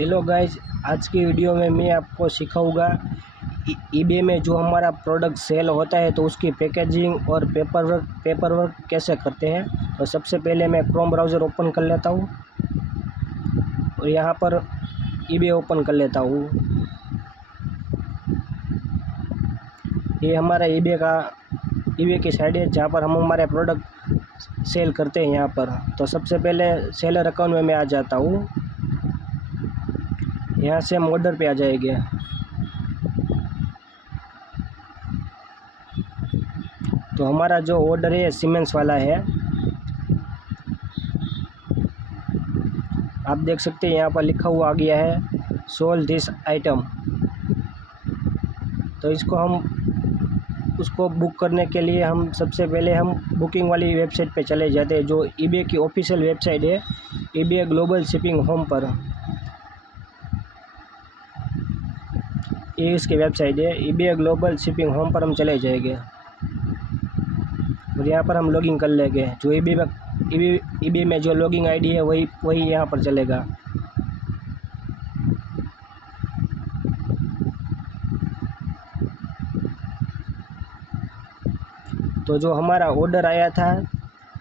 Hello guys, आज की video में मैं आपको सिखाऊंगा ईबे में जो हमारा प्रोडक्ट सेल होता है तो उसकी पैकेजिंग और पेपर वर्क कैसे करते हैं। तो सबसे पहले मैं क्रोम ब्राउज़र ओपन कर लेता हूँ और यहाँ पर ईबे ओपन कर लेता हूँ। ये हमारा ईबे की साइड है जहाँ पर हम हमारे प्रोडक्ट सेल करते हैं। यहाँ पर तो सबसे पहले सेलर अकाउंट में मैं आ जाता हूँ। यहाँ से हम ऑर्डर पे आ जाएंगे। तो हमारा जो ऑर्डर है सीमेंस वाला है। आप देख सकते हैं यहाँ पर लिखा हुआ आ गया है सोल्ड दिस आइटम। तो उसको बुक करने के लिए हम सबसे पहले हम बुकिंग वाली वेबसाइट पे चले जाते हैं, जो ईबे की ऑफिशियल वेबसाइट है, ईबे ग्लोबल शिपिंग होम पर। ये इसकी वेबसाइट है, ईबे ग्लोबल शिपिंग होम पर हम चले जाएंगे और यहाँ पर हम लॉगिन कर लेंगे। जो ईबे में जो लॉगिन आईडी है वही यहाँ पर चलेगा। तो जो हमारा ऑर्डर आया था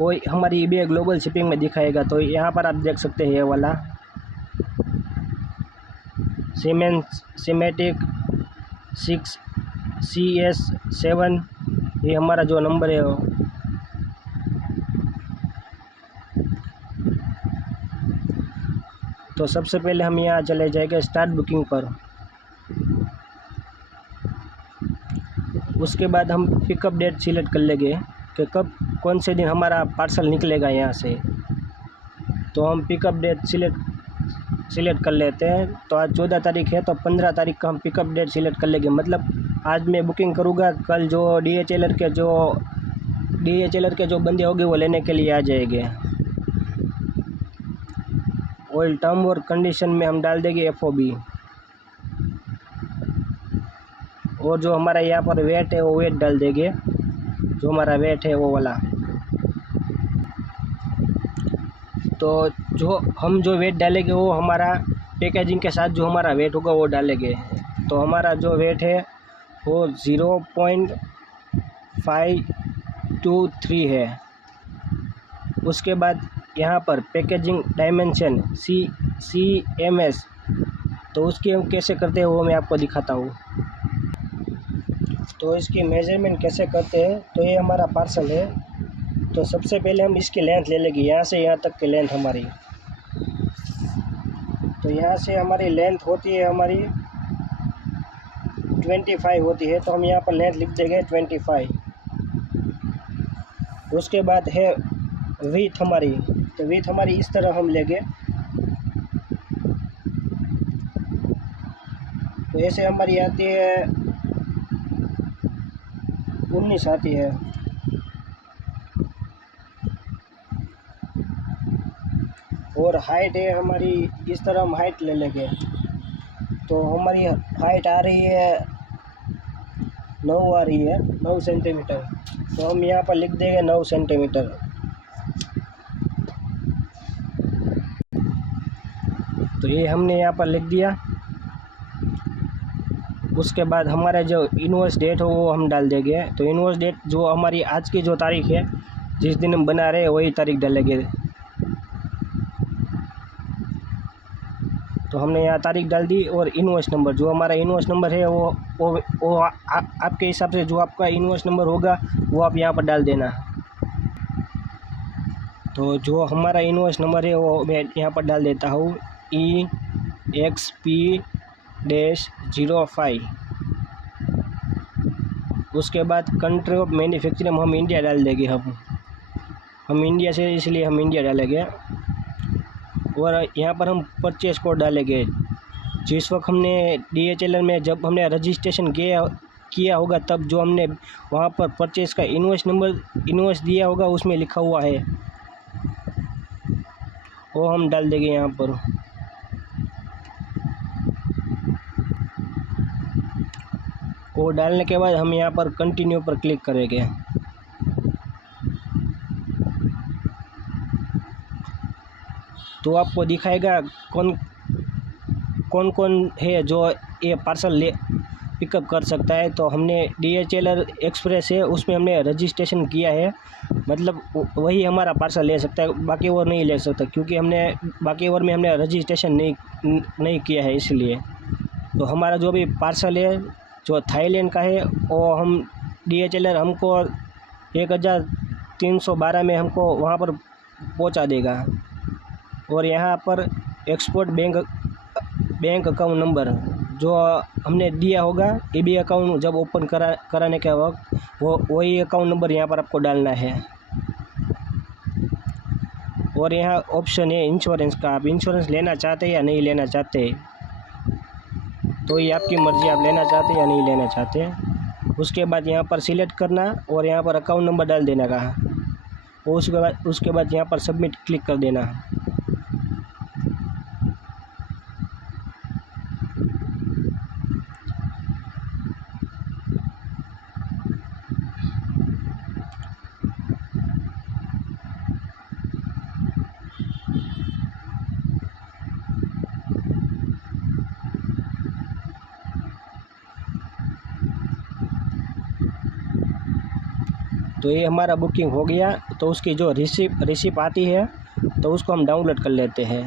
वो हमारी ईबे ग्लोबल शिपिंग में दिखाएगा। तो यहाँ पर आप देख सकते हैं ये वाला सीमेटिक 6CS7, ये हमारा जो नंबर है। तो सबसे पहले हम यहाँ चले जाएंगे स्टार्ट बुकिंग पर। उसके बाद हम पिकअप डेट सिलेक्ट कर लेंगे कि कौन से दिन हमारा पार्सल निकलेगा यहाँ से। तो हम पिकअप डेट सिलेक्ट कर लेते हैं। तो आज 14 तारीख है, तो 15 तारीख का हम पिकअप डेट सिलेक्ट कर लेंगे। मतलब आज मैं बुकिंग करूँगा, कल जो DHLR के जो बंदे होंगे वो लेने के लिए आ जाएंगे। ऑयल टर्म और कंडीशन में हम डाल देंगे FOB। और जो हमारा यहाँ पर वेट है वो वेट डाल देंगे, जो हमारा वेट है वो वाला। तो जो वेट डालेंगे वो हमारा पैकेजिंग के साथ जो हमारा वेट होगा वो डालेंगे। तो हमारा जो वेट है वो 0.523 है। उसके बाद यहाँ पर पैकेजिंग डायमेंशन CMS, तो उसकी हम कैसे करते हैं वो मैं आपको दिखाता हूँ। तो इसकी मेजरमेंट कैसे करते हैं, तो ये हमारा पार्सल है। तो सबसे पहले हम इसकी लेंथ ले लेंगे, यहाँ से यहाँ तक की लेंथ हमारी। तो यहाँ से हमारी लेंथ होती है हमारी 25 होती है। तो हम यहाँ पर लेंथ लिख देंगे 25। उसके बाद है विड्थ हमारी। तो विड्थ हमारी इस तरह हम लेंगे। तो ऐसे हमारी आती है 19 आती है। और हाइट है हमारी, इस तरह हम हाइट ले लेंगे। तो हमारी हाइट आ रही है 9 आ रही है, 9 सेंटीमीटर। तो हम यहाँ पर लिख देंगे 9 सेंटीमीटर। तो ये हमने यहाँ पर लिख दिया। उसके बाद हमारा जो इनवॉइस डेट हो वो हम डाल देंगे। तो इनवॉइस डेट जो हमारी आज की जो तारीख है, जिस दिन हम बना रहे हैं वही तारीख डालेंगे। तो हमने यहाँ तारीख डाल दी। और इनवॉइस नंबर, जो हमारा इनवॉइस नंबर है वो आपके हिसाब से जो आपका इनवॉइस नंबर होगा वो आप यहाँ पर डाल देना। तो जो हमारा इनवॉइस नंबर है वो मैं यहाँ पर डाल देता हूँ EXP-05। उसके बाद कंट्री ऑफ मैन्युफैक्चरिंग हम इंडिया डाल देंगे। हम इंडिया से, इसलिए हम इंडिया डालेंगे। और यहाँ पर हम परचेस कोड डालेंगे। जिस वक्त हमने DHLR में जब हमने रजिस्ट्रेशन किया होगा, तब जो हमने वहाँ पर परचेस का इनवॉइस दिया होगा उसमें लिखा हुआ है वो हम डाल देंगे यहाँ पर। वो डालने के बाद हम यहाँ पर कंटिन्यू पर क्लिक करेंगे। तो आपको दिखाएगा कौन कौन है जो ये पार्सल ले पिकअप कर सकता है। तो हमने DHL एक्सप्रेस है उसमें हमने रजिस्ट्रेशन किया है, मतलब वही हमारा पार्सल ले सकता है, बाकी और नहीं ले सकता, क्योंकि हमने बाकी और में हमने रजिस्ट्रेशन नहीं किया है इसलिए। तो हमारा जो भी पार्सल है जो थाईलैंड का है वो हम DHL हमको 1312 में हमको वहाँ पर पहुँचा देगा। और यहाँ पर एक्सपोर्ट बैंक अकाउंट नंबर जो हमने दिया होगा EB अकाउंट जब ओपन कराने के वक्त वही अकाउंट नंबर यहाँ पर आपको डालना है। और यहाँ ऑप्शन है इंश्योरेंस का, आप इंश्योरेंस लेना चाहते हैं या नहीं लेना चाहते, तो ये आपकी मर्ज़ी, आप लेना चाहते हैं या नहीं लेना चाहते। उसके बाद यहाँ पर सिलेक्ट करना और यहाँ पर अकाउंट नंबर डाल देना का, और उसके बाद यहाँ पर सबमिट क्लिक कर देना। तो ये हमारा बुकिंग हो गया। तो उसकी जो रिसिप्ट आती है तो उसको हम डाउनलोड कर लेते हैं।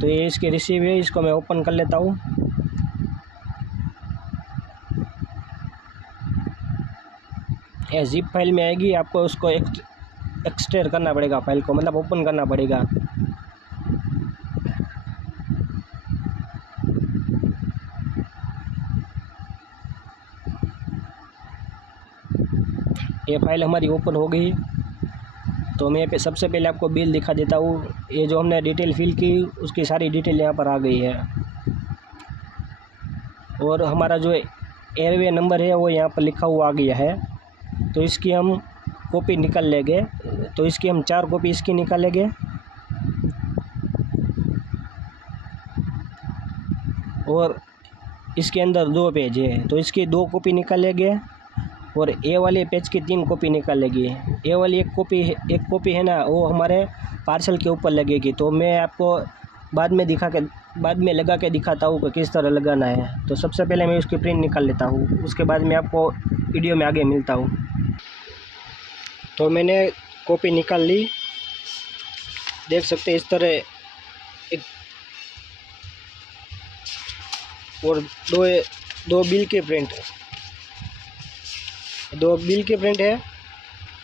तो ये इसकी रिसिप्ट है, इसको मैं ओपन कर लेता हूँ। ये जिप फाइल में आएगी, आपको उसको एक्सट्रैक्ट करना पड़ेगा, फाइल को मतलब ओपन करना पड़ेगा। ये फाइल हमारी ओपन हो गई। तो मैं सबसे पहले आपको बिल दिखा देता हूँ। ये जो हमने डिटेल फिल की उसकी सारी डिटेल यहाँ पर आ गई है, और हमारा जो एयरवे नंबर है वो यहाँ पर लिखा हुआ आ गया है। तो इसकी हम कॉपी निकाल लेंगे। तो इसकी हम 4 कॉपी इसकी निकालेंगे, और इसके अंदर 2 पेज है तो इसकी 2 कॉपी निकालेंगे, और ए वाले पेज की 3 कॉपी निकालेगी। ए वाली एक कॉपी है ना, वो हमारे पार्सल के ऊपर लगेगी। तो मैं आपको बाद में लगा के दिखाता हूँ कि किस तरह लगाना है। तो सबसे पहले मैं उसकी प्रिंट निकाल लेता हूँ, उसके बाद मैं आपको वीडियो में आगे मिलता हूँ। तो मैंने कॉपी निकाल ली, देख सकते हैं इस तरह एक, और दो बिल के प्रिंट है।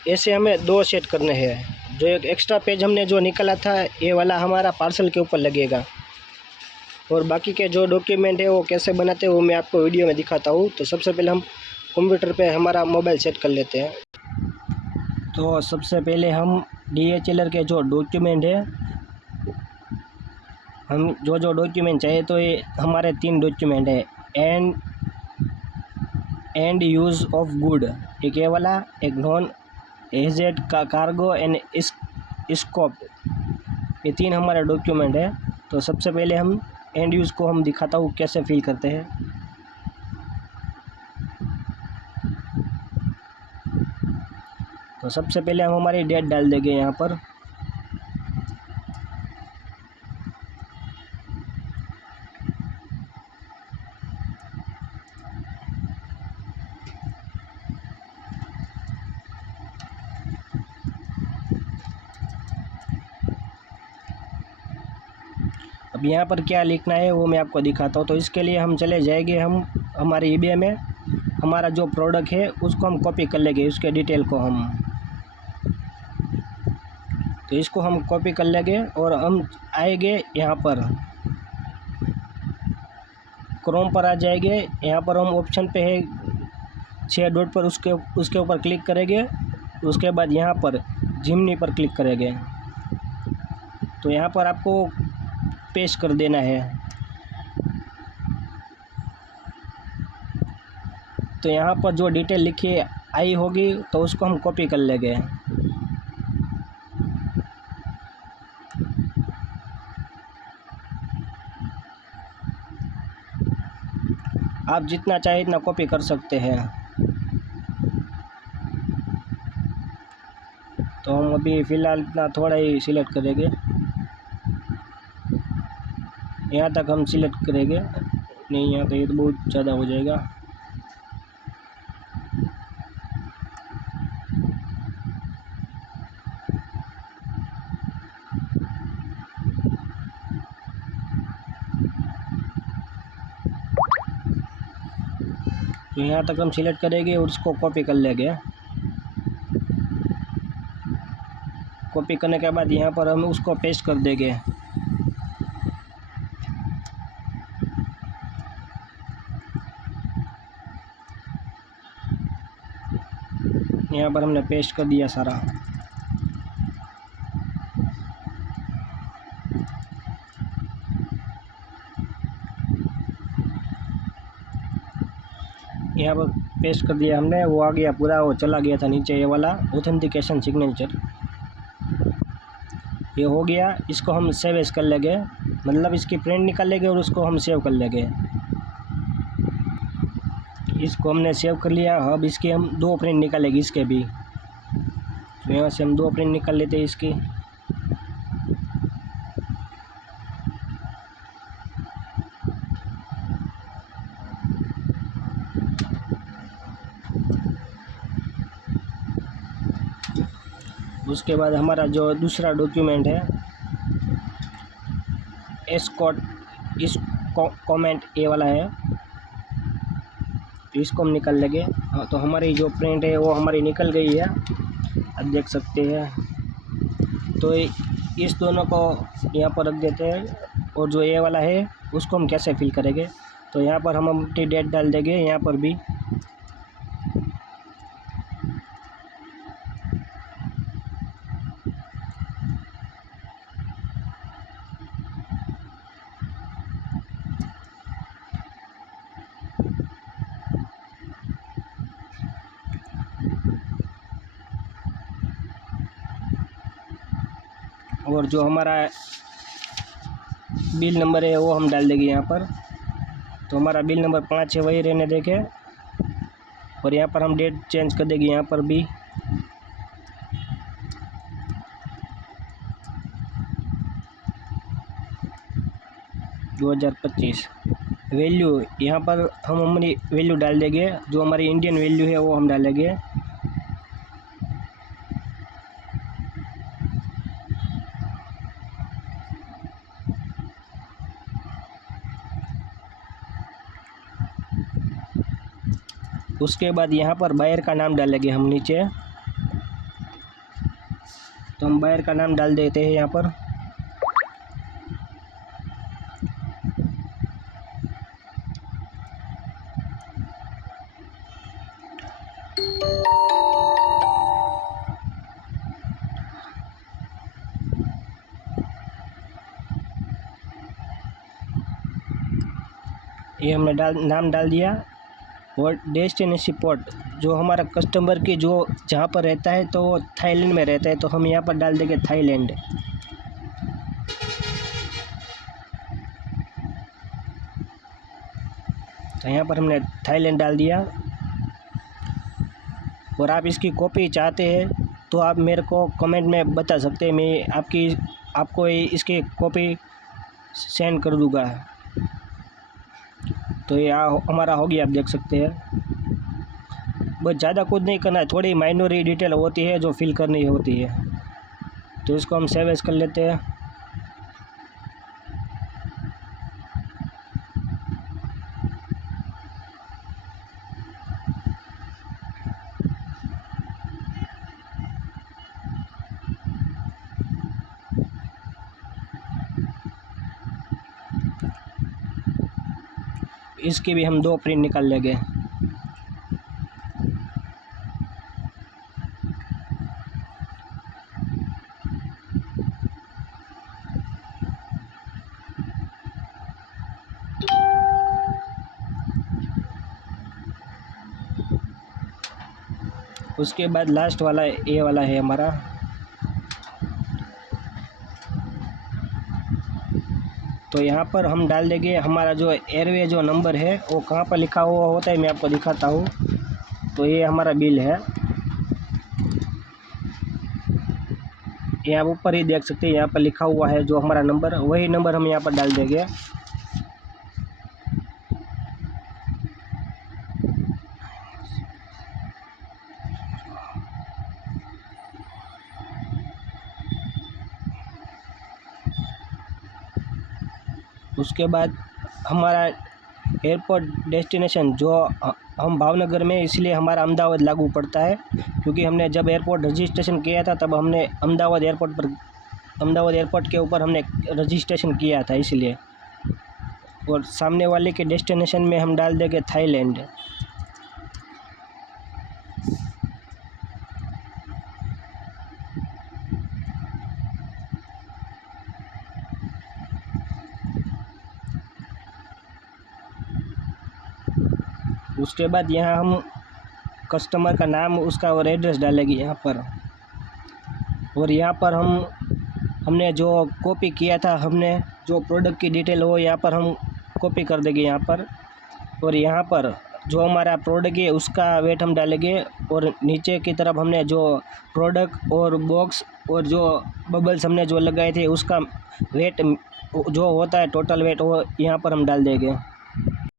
ऐसे हमें 2 सेट करने हैं। जो एक एक्स्ट्रा पेज हमने जो निकाला था ये वाला हमारा पार्सल के ऊपर लगेगा, और बाकी के जो डॉक्यूमेंट है वो कैसे बनाते हैं वो मैं आपको वीडियो में दिखाता हूँ। तो सबसे पहले हम कंप्यूटर पे हमारा मोबाइल सेट कर लेते हैं। तो सबसे पहले हम DHL के जो डॉक्यूमेंट है, हम जो डॉक्यूमेंट चाहिए, तो ये हमारे 3 डॉक्यूमेंट है। एंड यूज़ ऑफ गुड, एक ये वाला, एक नॉन एजेड का कार्गो एंड स्कोप, ये 3 हमारे डॉक्यूमेंट है। तो सबसे पहले हम एंड यूज़ को हम दिखाता हूँ कैसे फिल करते हैं। तो सबसे पहले हम हमारी डेट डाल देंगे यहाँ पर। अब यहाँ पर क्या लिखना है वो मैं आपको दिखाता हूँ। तो इसके लिए हम चले जाएंगे हम हमारे eBay में, हमारा जो प्रोडक्ट है उसको हम कॉपी कर लेंगे, उसके डिटेल को हम, तो इसको हम कॉपी कर लेंगे और हम आएंगे यहाँ पर क्रोम पर आ जाएंगे। यहाँ पर हम ऑप्शन पे है 6 डॉट पर, उसके ऊपर क्लिक करेंगे। उसके बाद यहाँ पर जिमनी पर क्लिक करेंगे। तो यहाँ पर आपको पेस्ट कर देना है। तो यहाँ पर जो डिटेल लिखी आई होगी तो उसको हम कॉपी कर लेंगे। आप जितना चाहे इतना कॉपी कर सकते हैं। तो हम अभी फ़िलहाल इतना थोड़ा ही सिलेक्ट करेंगे। यहाँ तक हम सिलेक्ट करेंगे। नहीं, यहाँ तो ये तो बहुत ज़्यादा हो जाएगा। तो यहाँ तक हम सिलेक्ट करेंगे और उसको कॉपी कर लेंगे। कॉपी करने के बाद यहाँ पर हम उसको पेस्ट कर देंगे। यहाँ पर हमने पेस्ट कर दिया सारा। यहाँ पर पेस्ट कर दिया हमने, वो आ गया पूरा, वो चला गया था नीचे ये वाला ऑथेंटिकेशन सिग्नेचर। ये हो गया। इसको हम सेव एज कर लेंगे, मतलब इसकी प्रिंट निकाल लेंगे और उसको हम सेव कर लेंगे। इसको हमने सेव कर लिया। अब इसके हम 2 प्रिंट निकालेंगे इसके भी। तो यहाँ से हम 2 प्रिंट निकाल लेते हैं इसकी। उसके बाद हमारा जो दूसरा डॉक्यूमेंट है एस्कॉर्ट इस कमेंट ए वाला है, तो इसको हम निकाल लेंगे। तो हमारी जो प्रिंट है वो हमारी निकल गई है, अब देख सकते हैं। तो इस दोनों को यहाँ पर रख देते हैं। और जो ए वाला है उसको हम कैसे फिल करेंगे, तो यहाँ पर हम अपनी डेट डाल देंगे। यहाँ पर भी और जो हमारा बिल नंबर है वो हम डाल देंगे यहाँ पर। तो हमारा बिल नंबर 5 है, वही रहने देंगे। और यहाँ पर हम डेट चेंज कर देंगे, यहाँ पर भी 2025। वैल्यू यहाँ पर हम हमारी वैल्यू डाल देंगे, जो हमारी इंडियन वैल्यू है वो हम डालेंगे। उसके बाद यहाँ पर बायर का नाम डालेंगे हम नीचे। तो हम बायर का नाम डाल देते हैं यहाँ पर। ये हमने नाम डाल दिया। और डेस्टिनेशन पोर्ट, जो हमारा कस्टमर की जो जहाँ पर रहता है, तो वो थाईलैंड में रहता है, तो हम यहाँ पर डाल देंगे थाईलैंड। तो यहाँ पर हमने थाईलैंड डाल दिया। और आप इसकी कॉपी चाहते हैं तो आप मेरे को कमेंट में बता सकते हैं, मैं आपको इसकी कॉपी सेंड कर दूँगा। तो ये हमारा हो गया, आप देख सकते हैं। बस ज़्यादा कुछ नहीं करना है, थोड़ी माइनर डिटेल होती है जो फिल करनी होती है। तो इसको हम सेव एज कर लेते हैं। इसकी भी हम 2 प्रिंट निकाल लेंगे। उसके बाद लास्ट वाला ए वाला है हमारा। तो यहाँ पर हम डाल देंगे हमारा जो एयरवे जो नंबर है वो कहाँ पर लिखा हुआ होता है, मैं आपको दिखाता हूँ। तो ये हमारा बिल है, ये आप ऊपर ही देख सकते हैं, यहाँ पर लिखा हुआ है जो हमारा नंबर, वही नंबर हम यहाँ पर डाल देंगे। उसके बाद हमारा एयरपोर्ट डेस्टिनेशन जो हम भावनगर में, इसलिए हमारा अहमदाबाद लागू पड़ता है, क्योंकि हमने जब एयरपोर्ट रजिस्ट्रेशन किया था तब हमने अहमदाबाद एयरपोर्ट के ऊपर हमने रजिस्ट्रेशन किया था इसलिए। और सामने वाले के डेस्टिनेशन में हम डाल देंगे थाईलैंड। उसके बाद यहाँ हम कस्टमर का नाम, उसका और एड्रेस डालेंगे यहाँ पर। और यहाँ पर हमने जो कॉपी किया था, हमने जो प्रोडक्ट की डिटेल वो यहाँ पर हम कॉपी कर देंगे यहाँ पर। और यहाँ पर जो हमारा प्रोडक्ट है उसका वेट हम डालेंगे, और नीचे की तरफ हमने जो प्रोडक्ट और बॉक्स और जो बबल्स हमने जो लगाए थे उसका वेट जो होता है टोटल वेट, वो यहाँ पर हम डाल देंगे।